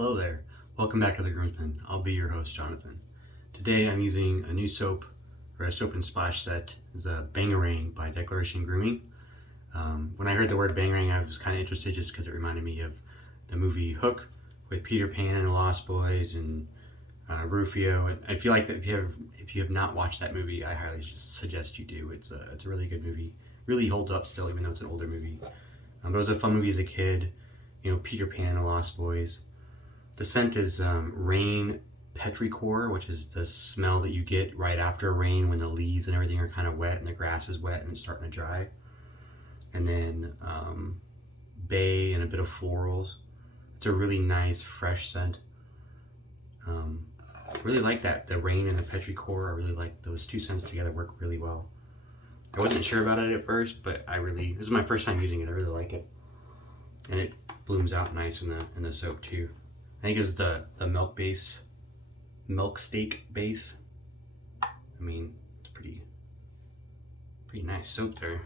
Hello there, welcome back to the Groomsman. I'll be your host, Jonathan. Today I'm using a new soap, or a soap and splash set. It's a Bangarang by Declaration Grooming. When I heard the word Bangarang, I was kind of interested just because it reminded me of the movie Hook with Peter Pan and the Lost Boys and Rufio. And I feel like that if you have not watched that movie, I highly suggest you do. It's a really good movie. Really holds up still, even though it's an older movie. But it was a fun movie as a kid. You know, Peter Pan and the Lost Boys. The scent is rain petrichor, which is the smell that you get right after rain when the leaves and everything are kind of wet and the grass is wet and it's starting to dry. And then bay and a bit of florals. It's a really nice, fresh scent. I really like that. The rain and the petrichor, I really like those two scents together, work really well. I wasn't sure about it at first, but this is my first time using it. I really like it. And it blooms out nice in the soap too. I think it's the milk steak base. I mean, it's pretty nice soap there.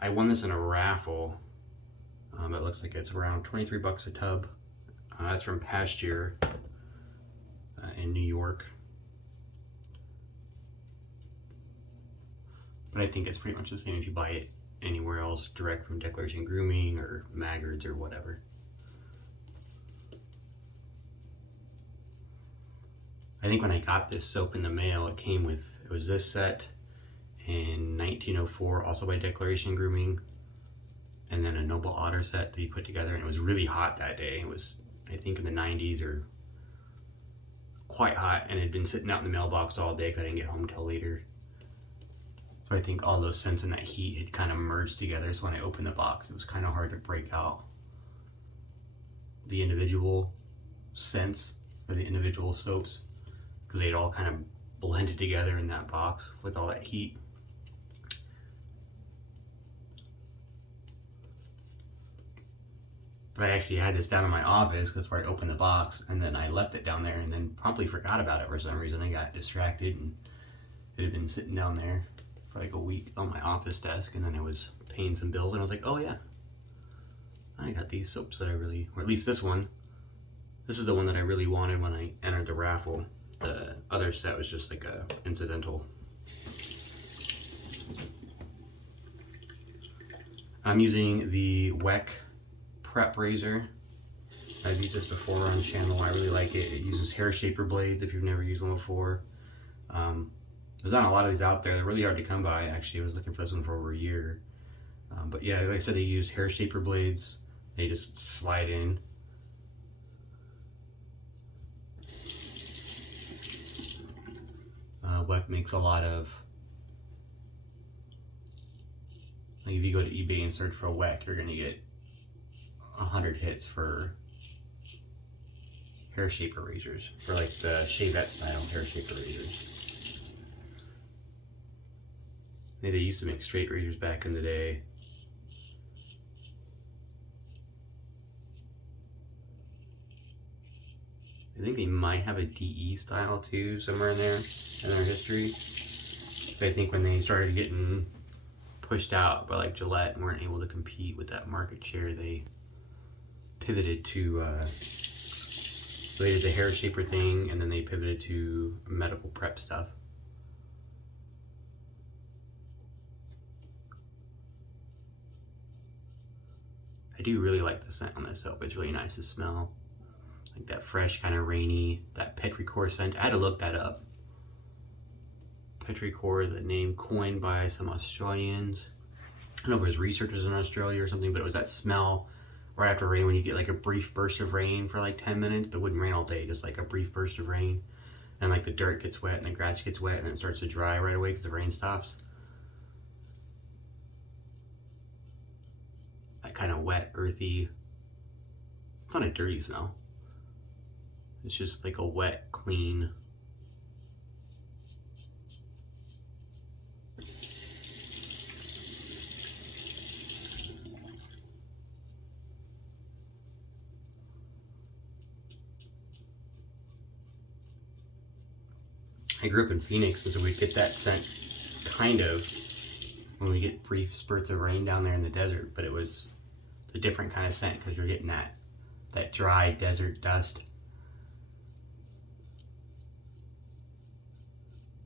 I won this in a raffle. It looks like it's around 23 bucks a tub. That's from Pasture in New York. But I think it's pretty much the same if you buy it anywhere else, direct from Declaration Grooming or Maggards or whatever. I think when I got this soap in the mail, it was this set in 1904, also by Declaration Grooming, and then a Noble Otter set that he put together, and it was really hot that day. It was, I think, in the 90s or quite hot, and it had been sitting out in the mailbox all day because I didn't get home till later. So I think all those scents and that heat had kind of merged together, so when I opened the box, it was kind of hard to break out the individual scents or the individual soaps, because they'd all kind of blended together in that box with all that heat. But I actually had this down in my office because where I opened the box, and then I left it down there and then promptly forgot about it for some reason. I got distracted and it had been sitting down there for like a week on my office desk, and then I was paying some bills and I was like, oh yeah, I got these soaps that or at least this one. This is the one that I really wanted when I entered the raffle. The other set was just like a incidental. I'm using the Weck prep razor. I've used this before on channel. I really like it. It uses hair shaper blades if you've never used one before. There's not a lot of these out there. They're really hard to come by. Actually, I was looking for this one for over a year. But yeah, like I said, they use hair shaper blades. They just slide in. Weck makes a lot of, like if you go to eBay and search for a Weck, you're gonna get 100 hits for hair shaper razors, for like the shavette style hair shaper razors. They used to make straight razors back in the day. I think they might have a DE style too, somewhere in there in their history. But I think when they started getting pushed out by like Gillette and weren't able to compete with that market share, they pivoted to, so they did the hair shaper thing, and then they pivoted to medical prep stuff. I do really like the scent on this soap. It's really nice to smell. Like that fresh, kind of rainy, that petrichor scent. I had to look that up. Petrichor is a name coined by some Australians. I don't know if it was researchers in Australia or something, but it was that smell right after rain when you get like a brief burst of rain for like 10 minutes, but it wouldn't rain all day, just like a brief burst of rain. And like the dirt gets wet and the grass gets wet and then it starts to dry right away because the rain stops. That kind of wet, earthy, it's not a dirty smell. It's just like a wet, clean. I grew up in Phoenix, and so we get that scent kind of when we get brief spurts of rain down there in the desert, but it was a different kind of scent because you're getting that that dry desert dust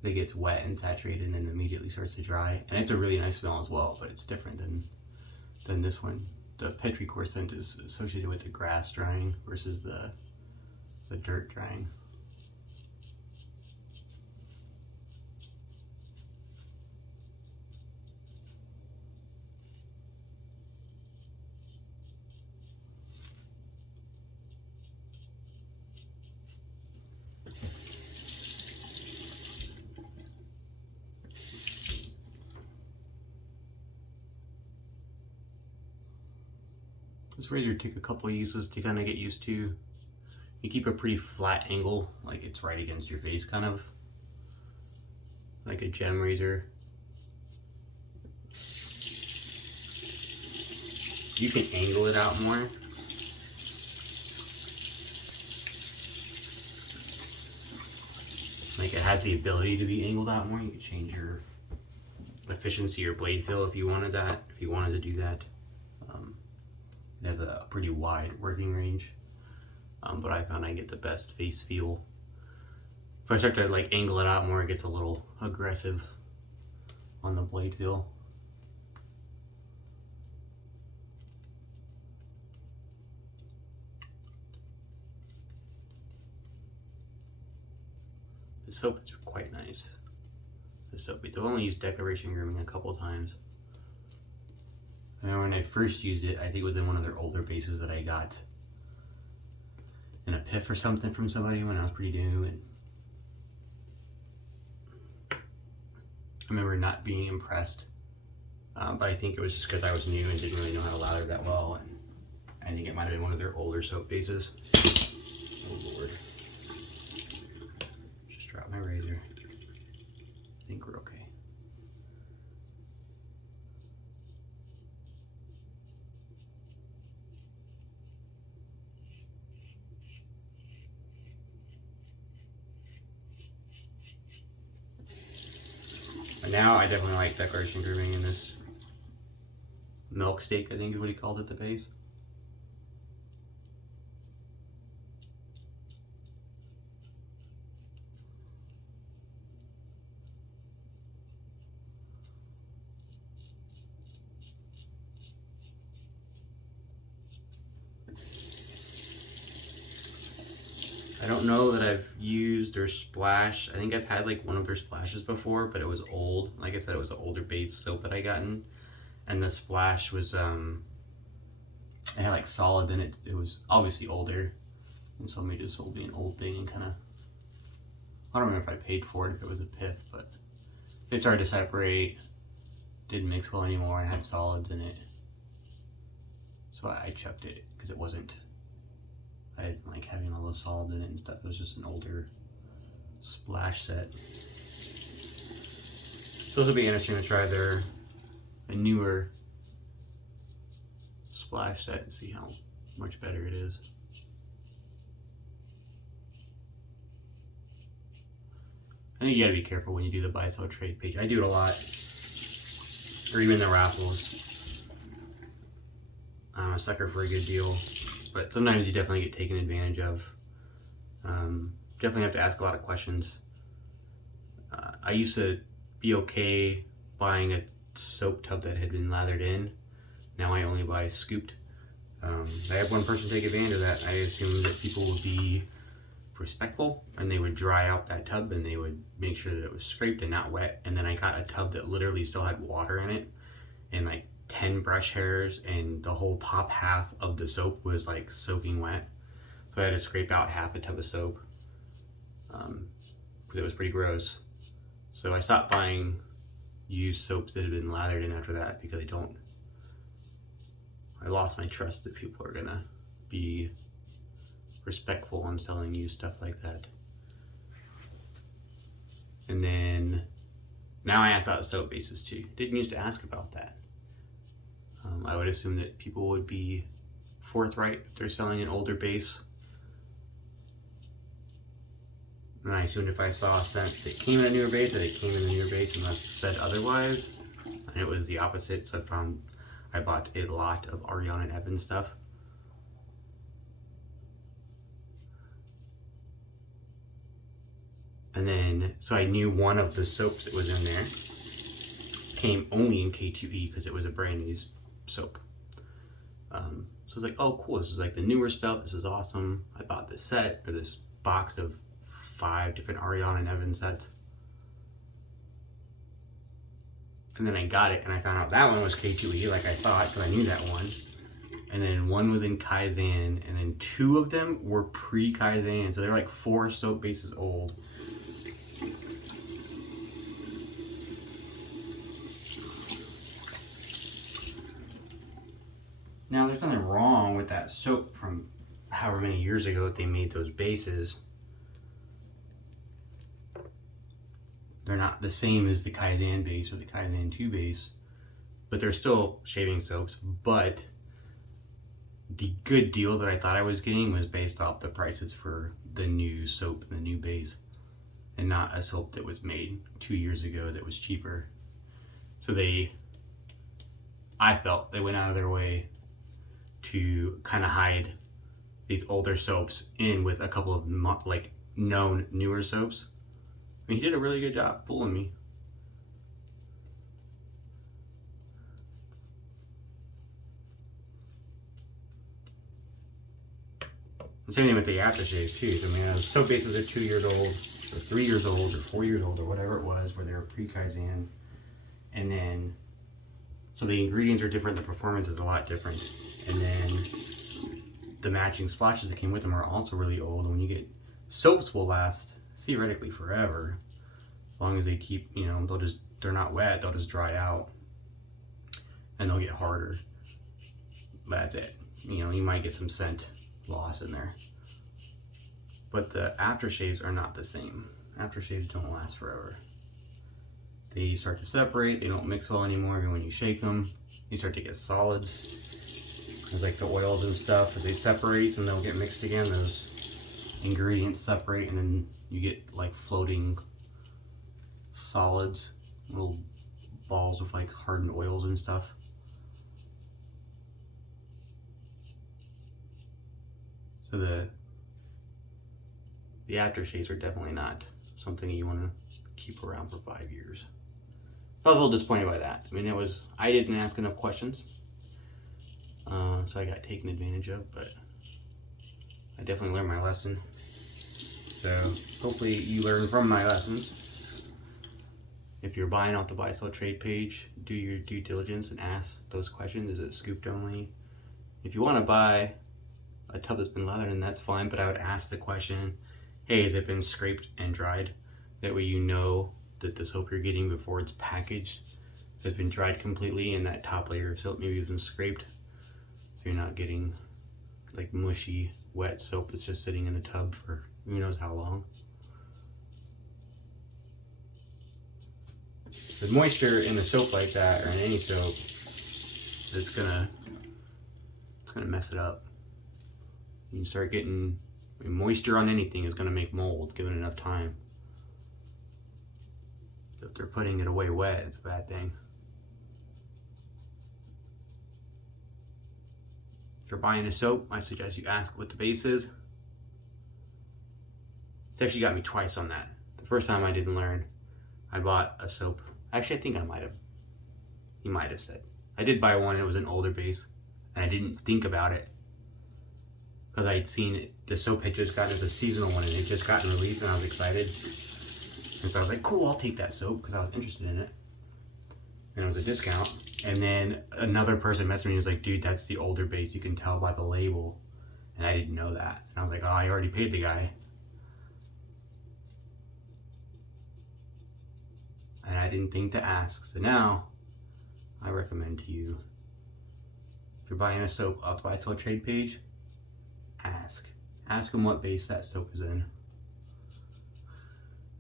that gets wet and saturated and then immediately starts to dry. And it's a really nice smell as well, but it's different than this one. The petrichor scent is associated with the grass drying versus the dirt drying. This razor took a couple uses to kind of get used to. You keep a pretty flat angle, like it's right against your face, kind of like a gem razor. You can angle it out more. Like it has the ability to be angled out more. You can change your efficiency or blade feel if you wanted that, if you wanted to do that. It has a pretty wide working range, but I found I get the best face feel. If I start to like angle it out more, it gets a little aggressive on the blade feel. The soap is quite nice. The soap beads. I've only used Declaration Grooming a couple times. I remember when I first used it, I think it was in one of their older bases that I got in a piff or something from somebody when I was pretty new. And I remember not being impressed, but I think it was just because I was new and didn't really know how to lather that well. And I think it might have been one of their older soap bases. Oh Lord. Just dropped my razor. I think we're okay. But now I definitely like Declaration Grooming in this milk steak, I think is what he called it, the base. I don't know that I've used their splash. I think I've had like one of their splashes before, but it was old. Like I said, it was an older base soap that I gotten. And the splash was, it had like solid in it. It was obviously older. And somebody just sold me an old thing and kind of, I don't remember if I paid for it, if it was a piff, but it started to separate. Didn't mix well anymore and had solids in it. So I chucked it because it wasn't, I didn't like having all those solids in it and stuff. It was just an older splash set. So this will be interesting to try a newer splash set and see how much better it is. I think you gotta be careful when you do the buy sell trade page. I do it a lot, or even the raffles. I'm a sucker for a good deal. But sometimes you definitely get taken advantage of. Definitely have to ask a lot of questions. I used to be okay buying a soap tub that had been lathered in. Now I only buy scooped. I had one person take advantage of that. I assumed that people would be respectful and they would dry out that tub and they would make sure that it was scraped and not wet. And then I got a tub that literally still had water in it and like 10 brush hairs, and the whole top half of the soap was like soaking wet. So I had to scrape out half a tub of soap because it was pretty gross. So I stopped buying used soaps that had been lathered in after that because I lost my trust that people are gonna be respectful on selling used stuff like that. And then now I ask about the soap bases too. Didn't used to ask about that. I would assume that people would be forthright if they're selling an older base. And I assumed if I saw a scent that came in a newer base, that it came in a newer base unless it said otherwise. And it was the opposite, so I bought a lot of Ariana and Evans stuff. And then, so I knew one of the soaps that was in there came only in K2E because it was a brand new soap. So I was like, oh cool, this is like the newer stuff, this is awesome. I bought this set, or this box of 5 different Ariana and Evan sets. And then I got it and I found out that one was K2E like I thought, because I knew that one. And then one was in Kaizen, and then 2 of them were pre-Kaizen, so they're like 4 soap bases old. Now, there's nothing wrong with that soap from however many years ago that they made those bases. They're not the same as the Kaizen base or the Kaizen 2 base, but they're still shaving soaps. But the good deal that I thought I was getting was based off the prices for the new soap and the new base, and not a soap that was made 2 years ago that was cheaper. So I felt they went out of their way to kind of hide these older soaps in with a couple of like known newer soaps. I mean, he did a really good job fooling me. The same thing with the aftershaves too. I mean, those soap bases are 2 years old, or 3 years old, or 4 years old, or whatever it was, where they were pre-Kaizen. And then, so the ingredients are different, the performance is a lot different. And then the matching splotches that came with them are also really old. And when you get, soaps will last theoretically forever, as long as they keep, you know, they're not wet, they'll just dry out and they'll get harder. But that's it. You know, you might get some scent loss in there. But the aftershaves are not the same. Aftershaves don't last forever. They start to separate, they don't mix well anymore. Even when you shake them, you start to get solids. It's like the oils and stuff, as they separate and they'll get mixed again, those ingredients separate, and then you get like floating solids, little balls of like hardened oils and stuff. So the aftershaves are definitely not something you want to keep around for 5 years. I was a little disappointed by that. I mean, I didn't ask enough questions, so I got taken advantage of, but I definitely learned my lesson. So hopefully you learn from my lessons. If you're buying off the buy sell trade page, do your due diligence and ask those questions. Is it scooped only? If you want to buy a tub that's been leathered, and that's fine, but I would ask the question, hey, has it been scraped and dried? That way you know that the soap you're getting before it's packaged has been dried completely, and that top layer of soap maybe has been scraped, so you're not getting like mushy wet soap that's just sitting in a tub for who knows how long. The moisture in a soap like that, or in any soap, it's gonna mess it up. You start getting, I mean, moisture on anything is gonna make mold given enough time. So if they're putting it away wet, it's a bad thing. If you're buying a soap, I suggest you ask what the base is. It's actually got me twice on that. The first time I didn't learn, I bought a soap. Actually, I think he might have said. I did buy one, it was an older base, and I didn't think about it, because I'd seen it, the soap had just gotten, as a seasonal one, and it just gotten released, and I was excited. And so I was like, cool, I'll take that soap, because I was interested in it. And it was a discount. And then another person messaged me and was like, dude, that's the older base, you can tell by the label. And I didn't know that. And I was like, oh, I already paid the guy. And I didn't think to ask. So now, I recommend to you, if you're buying a soap off the buy sell trade page, ask. Ask them what base that soap is in.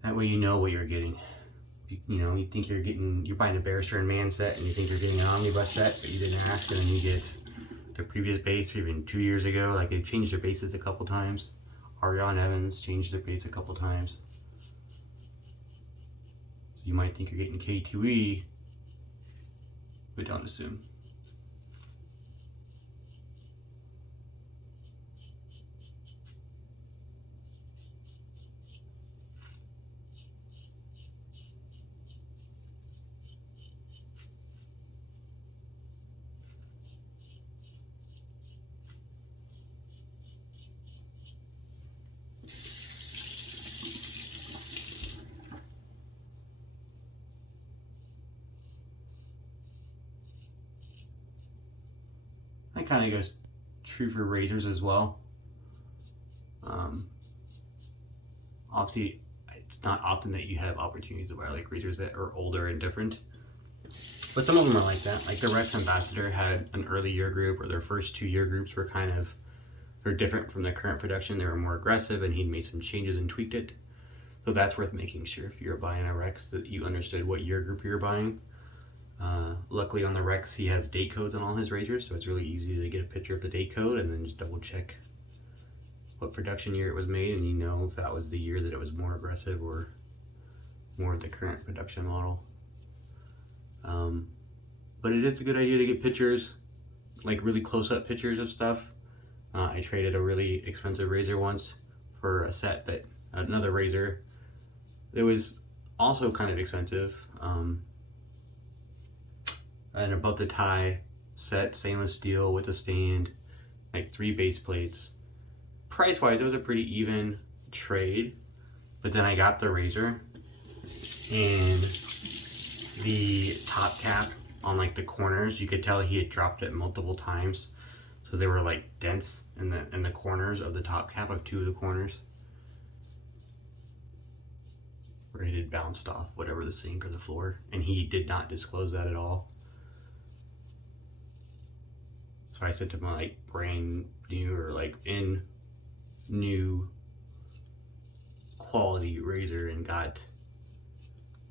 That way you know what you're getting. You know, you think you're buying a Barrister and Man set, and you think you're getting an Omnibus set, but you didn't ask, and then you get the previous base, or even 2 years ago. Like, they've changed their bases a couple times. Ariana Evans changed their base a couple times. So you might think you're getting K2E, but don't assume. It kind of goes true for razors as well. Obviously, it's not often that you have opportunities to buy like razors that are older and different, but some of them are like that. Like the Rex Ambassador had an early year group, or their first 2 year groups were they're different from the current production. They were more aggressive, and he'd made some changes and tweaked it. So that's worth making sure if you're buying a Rex that you understood what year group you're buying. Luckily on the Rex, he has date codes on all his razors, so it's really easy to get a picture of the date code and then just double check what production year it was made, and you know if that was the year that it was more aggressive or more of the current production model. But it is a good idea to get pictures, like really close-up pictures of stuff. I traded a really expensive razor once for a set that another razor that was also kind of expensive. An above the tie set, stainless steel with a stand, like 3 base plates. Price wise, it was a pretty even trade, but then I got the razor and the top cap on like the corners, you could tell he had dropped it multiple times, so there were like dents in the corners of the top cap of 2 of the corners where it had bounced off whatever, the sink or the floor, and he did not disclose that at all. So I said to my like brand new or like in new quality razor and got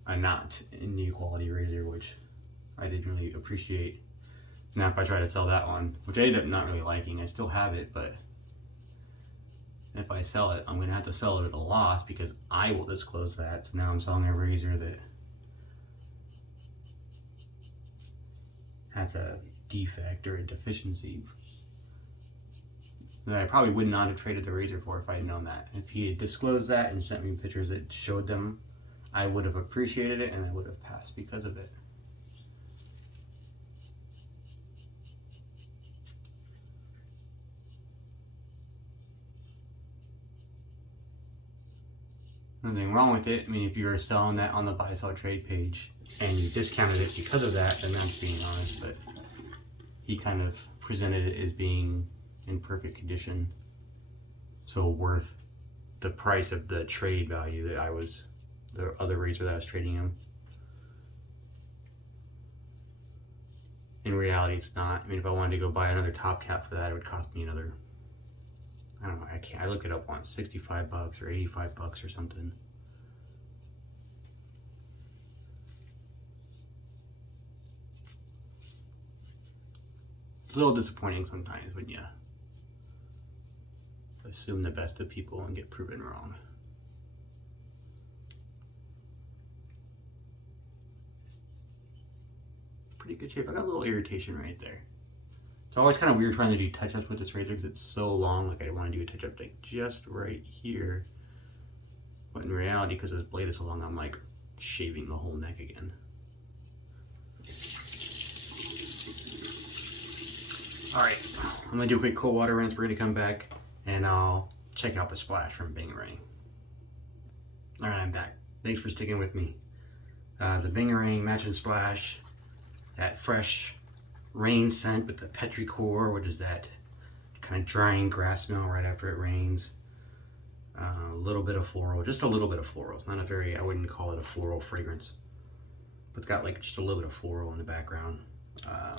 a not in new quality razor, which I didn't really appreciate. Now if I try to sell that one, which I ended up not really liking, I still have it, but if I sell it, I'm gonna have to sell it at a loss because I will disclose that. So now I'm selling a razor that has a defect or a deficiency that I probably would not have traded the razor for if I had known that. If he had disclosed that and sent me pictures that showed them, I would have appreciated it and I would have passed because of it. Nothing wrong with it. I mean, if you were selling that on the buy sell trade page and you discounted it because of that, then that's being honest. But he kind of presented it as being in perfect condition, so worth the price of the trade value that the other razor that I was trading him. In reality, it's not. I mean, if I wanted to go buy another top cap for that, it would cost me another, I don't know, I looked it up once, 65 bucks or 85 bucks or something. It's a little disappointing sometimes when you assume the best of people and get proven wrong. Pretty good shape. I got a little irritation right there. It's always kind of weird trying to do touch-ups with this razor because it's so long. Like I want to do a touch-up like just right here, but in reality, because this blade is so long, I'm like shaving the whole neck again. All right, I'm gonna do a quick cold water rinse. We're gonna come back and I'll check out the splash from Bangarang. All right, I'm back. Thanks for sticking with me. The Bangarang Match and Splash, that fresh rain scent with the petrichor, which is that kind of drying grass smell right after it rains. A little bit of floral, just a little bit of floral. It's not a very, I wouldn't call it a floral fragrance, but it's got like just a little bit of floral in the background.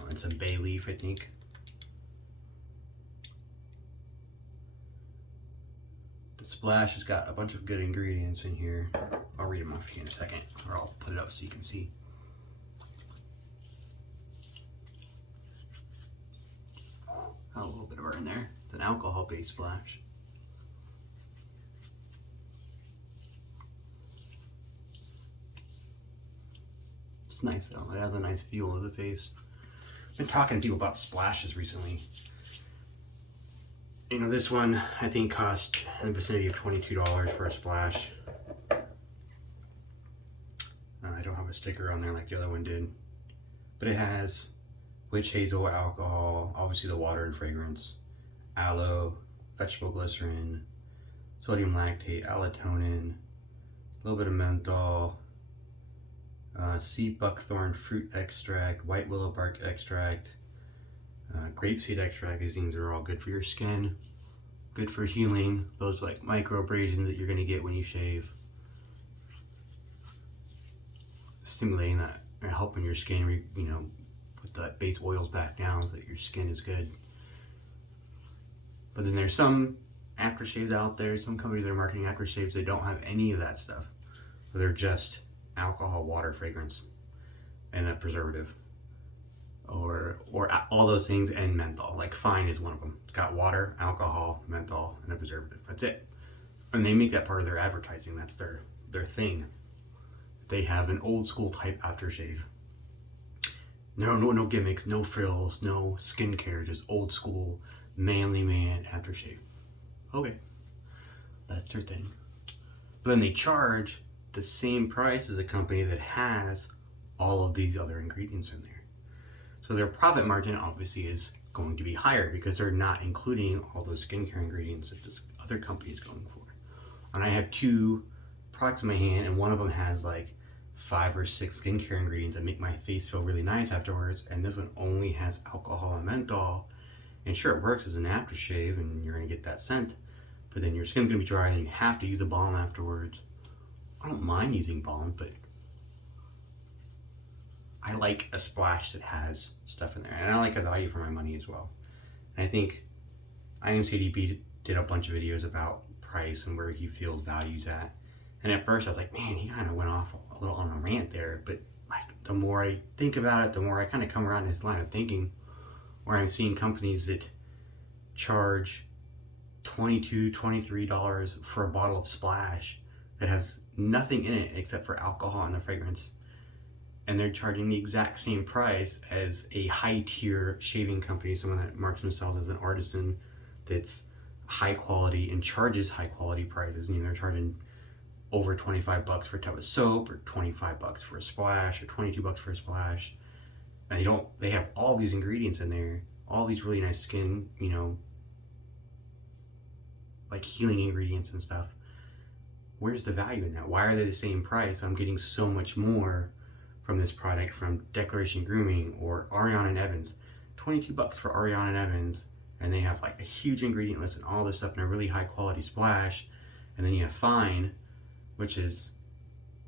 And some bay leaf, I think. The splash has got a bunch of good ingredients in here. I'll read them off to you in a second, or I'll put it up so you can see. Got a little bit of it in there. It's an alcohol-based splash. It's nice though. It has a nice feel to the face. I've been talking to people about splashes recently. You know, this one I think cost in the vicinity of $22 for a splash. I don't have a sticker on there like the other one did, but it has witch hazel, alcohol, obviously the water and fragrance, aloe, vegetable glycerin, sodium lactate, allotonin, a little bit of menthol, sea buckthorn fruit extract, white willow bark extract, Grapeseed extract. These things are all good for your skin, good for healing those like microabrasions that you're going to get when you shave. Stimulating that and helping your skin, put the base oils back down so that your skin is good. But then there's some aftershaves out there, some companies that are marketing aftershaves that don't have any of that stuff. So they're just alcohol, water, fragrance, and a preservative. Or all those things and menthol. Like Fine is one of them. It's got water, alcohol, menthol, and a preservative. That's it. And they make that part of their advertising. That's their thing. They have an old school type aftershave. No gimmicks, no frills, no skincare, just old school manly man aftershave. Okay, that's their thing. But then they charge the same price as a company that has all of these other ingredients in there. So their profit margin obviously is going to be higher because they're not including all those skincare ingredients that this other company is going for. And I have 2 products in my hand, and one of them has like 5 or 6 skincare ingredients that make my face feel really nice afterwards, and this one only has alcohol and menthol. And sure, it works as an aftershave and you're gonna get that scent, but then your skin's gonna be dry and you have to use a balm afterwards. I don't mind using balm, but I like a splash that has stuff in there, and I like a value for my money as well. And I think IMCDP did a bunch of videos about price and where he feels value's at. And at first I was like, man, he kind of went off a little on a rant there, but the more I think about it, the more I kind of come around this line of thinking where I'm seeing companies that charge $22, $23 for a bottle of Splash that has nothing in it except for alcohol and the fragrance. And they're charging the exact same price as a high tier shaving company, someone that marks themselves as an artisan that's high quality and charges high quality prices. And they're charging over $25 for a tub of soap, or $25 for a splash, or $22 for a splash. And they have all these ingredients in there, all these really nice skin, like healing ingredients and stuff. Where's the value in that? Why are they the same price? I'm getting so much more from this product from Declaration Grooming or Ariana and Evans. $22 for Ariana and Evans, and they have like a huge ingredient list and all this stuff in a really high quality splash. And then you have Fine, which is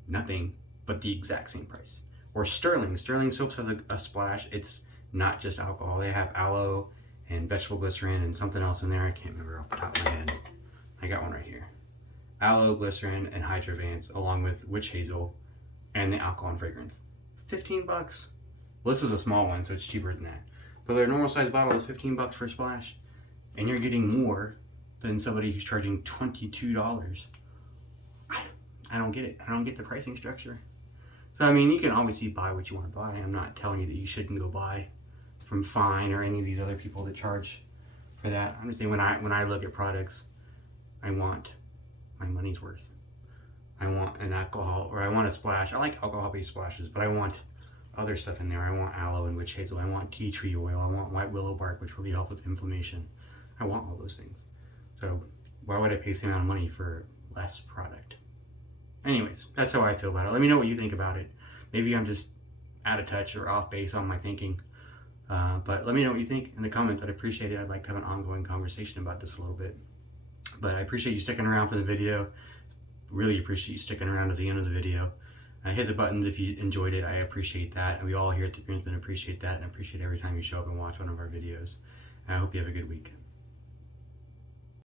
nothing but the exact same price. Or Sterling soaps has a splash. It's not just alcohol. They have aloe and vegetable glycerin and something else in there. I can't remember off the top of my head. I got one right here. Aloe, glycerin, and hydrovance, along with witch hazel and the alcohol and fragrance. $15. Well, this is a small one, so it's cheaper than that. But their normal size bottle is $15 for a splash, and you're getting more than somebody who's charging $22. I don't get it. I don't get the pricing structure. So, I mean, you can obviously buy what you want to buy. I'm not telling you that you shouldn't go buy from Fine or any of these other people that charge for that. I'm just saying when I look at products, I want my money's worth. I want an alcohol, or I want a splash. I like alcohol-based splashes, but I want other stuff in there. I want aloe and witch hazel. I want tea tree oil. I want white willow bark, which really help with inflammation. I want all those things. So why would I pay the same amount of money for less product? Anyways, that's how I feel about it. Let me know what you think about it. Maybe I'm just out of touch or off base on my thinking. But let me know what you think in the comments. I'd appreciate it. I'd like to have an ongoing conversation about this a little bit. But I appreciate you sticking around for the video. Really appreciate you sticking around to the end of the video. Hit the buttons if you enjoyed it. I appreciate that. And we all here at the Grooming appreciate that, and appreciate every time you show up and watch one of our videos. And I hope you have a good week.